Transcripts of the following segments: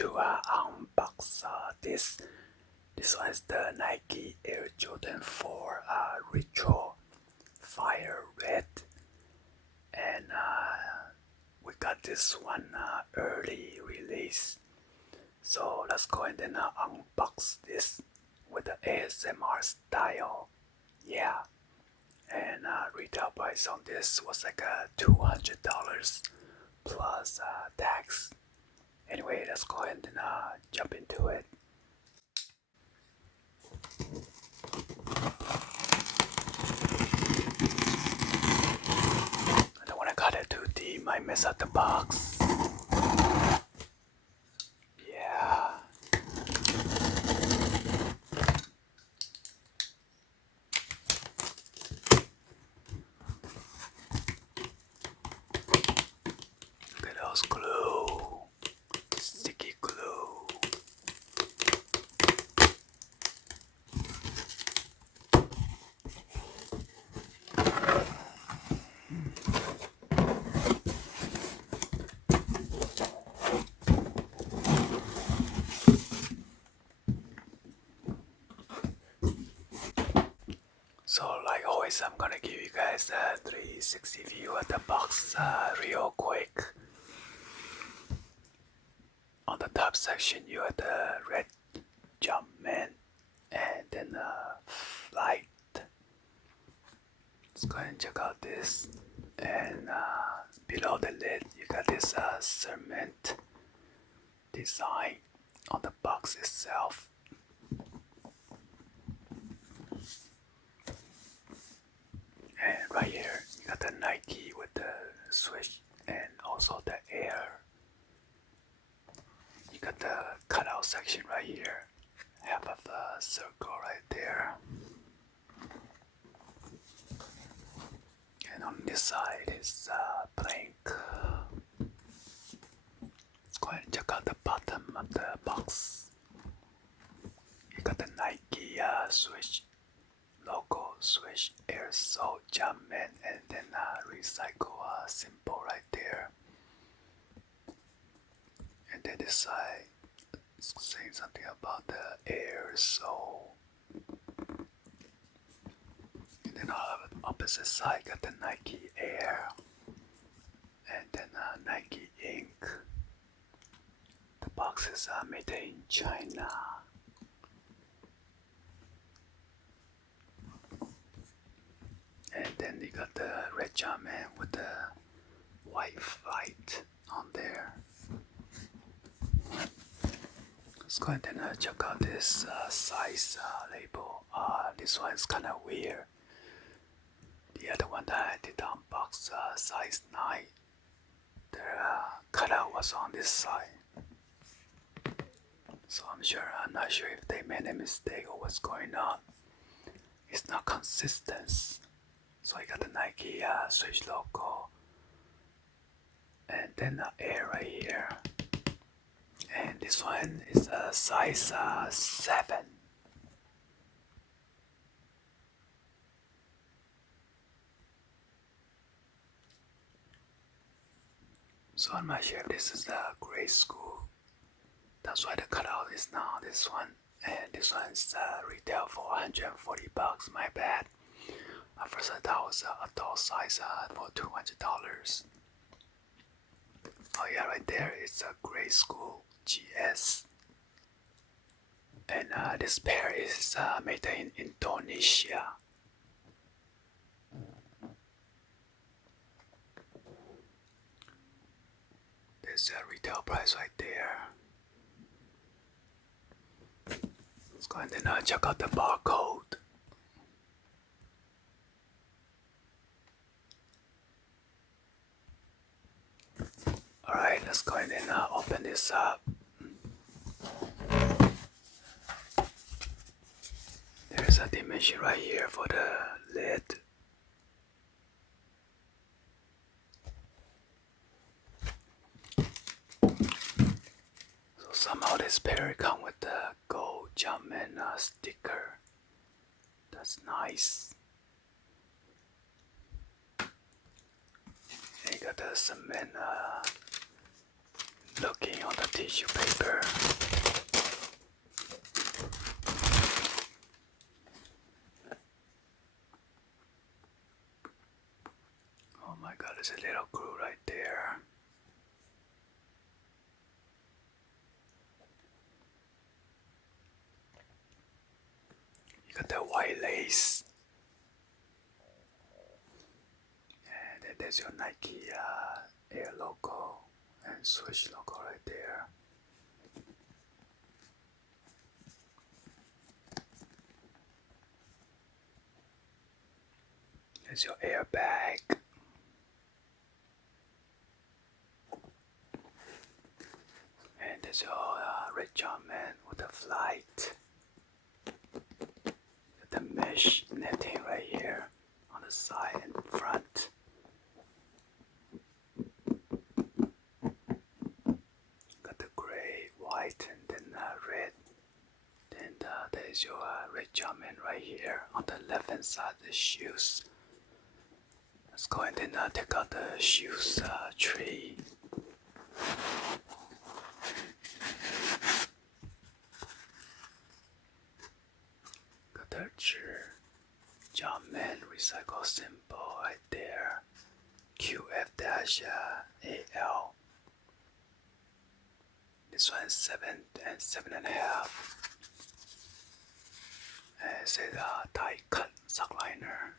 to unbox this. This one is the Nike Air Jordan 4 Retro Fire Red, and we got this one early release. So let's go ahead and unbox this with the ASMR style. Yeah, and retail price on this was like $200 plus tax. Anyway, let's go ahead and jump into it. I don't want to cut it too deep, might mess up the box. Yeah. Look at those glue. Sticky glue. So like always, I'm gonna give you guys a 360 view of the box real quick. On the top section, you have the red Jumpman and then flight. Let's go ahead and check out this. And below the lid, you got this cement design on the box itself. And right here, you got the Nike with the switch and also the Air. You got the cutout section right here, half of a circle right there. And on this side is blank. Let's go ahead and check out the bottom of the box. You got the Nike switch logo, switch, air sole, Jumpman, and then recycle symbol right there. And then this side is saying something about the air sole. And then on the opposite side, got the Nike Air, and then Nike Ink. The box is made in China. And then you got the red Jumpman with the white flight on there. Let's go ahead and check out this size label. This one is kind of weird. The other one that I did unbox, size 9, the cutout was on this side. So I'm not sure if they made a mistake or what's going on. It's not consistent. So I got the Nike switch logo, and then the Air right here. And this one is a size 7. So I'm not sure if this is a grade school. That's why the cutout is now this one. And this one's retail for $140. My bad. At first I thought it was adult size for $200. Oh yeah, right there it's a grade school GS. And this pair is made in Indonesia. There's a retail price right there. Let's go ahead and check out the barcode. Alright, let's go ahead and open this up. There's a dimension right here for the lid. So somehow this pair comes with the gold Jumpman sticker. That's nice. And you got the cement looking on the tissue paper. there's a little groove right there. You got the white lace. And then there's your Nike Air logo and Swoosh logo right there. There's your airbag. And there's your red jumpman with a flight. The mesh netting right here on the side and front. Got the gray, white, and then red. Then there's your red jumpman right here on the left hand side of the shoes. Let's go and then take out the shoes tree. Got the Jumpman recycle symbol right there. QF-AL. This one is 7 and 7.5. And it says tie cut sock liner.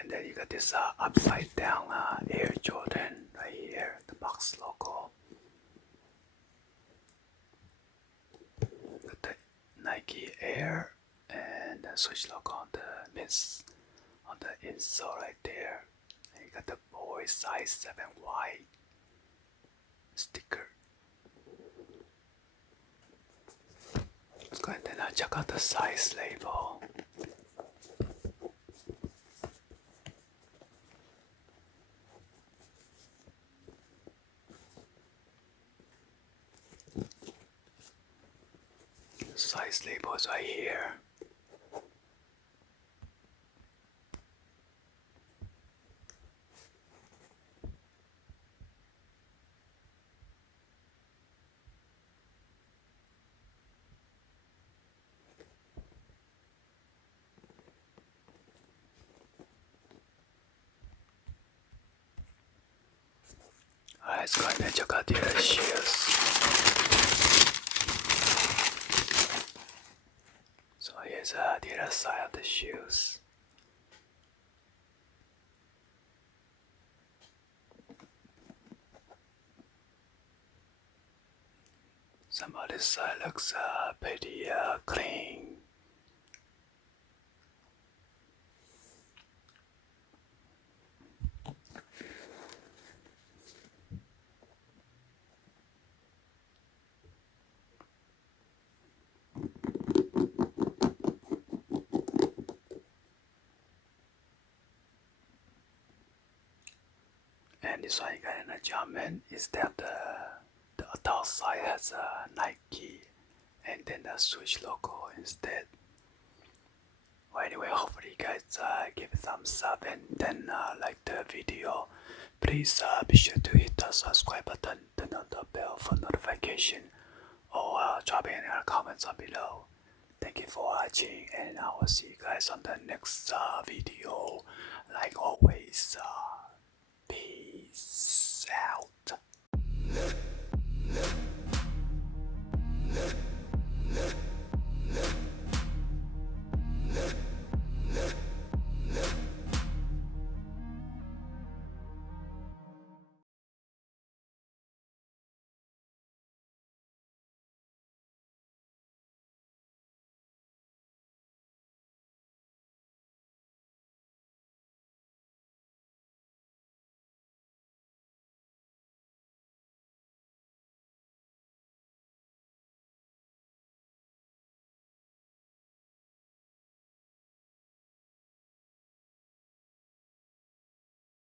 And then you got this upside down Air Jordan right here, the box logo. Got the Nike Air and the Swoosh logo on the insole right there. And you got the boy size 7Y sticker. Let's go ahead and check out the size label. Size label is right here. Alright, let's go ahead and check out the other shoes. So here's the other side of the shoes. Some of this side looks pretty clean. And this one you got an adjustment is that the adult side has a Nike and then the Swoosh logo instead. Well, anyway, hopefully you guys give it a thumbs up and then like the video. Please be sure to hit the subscribe button, turn on the bell for notification, or drop any comments on below. Thank you for watching, and I will see you guys on the next video.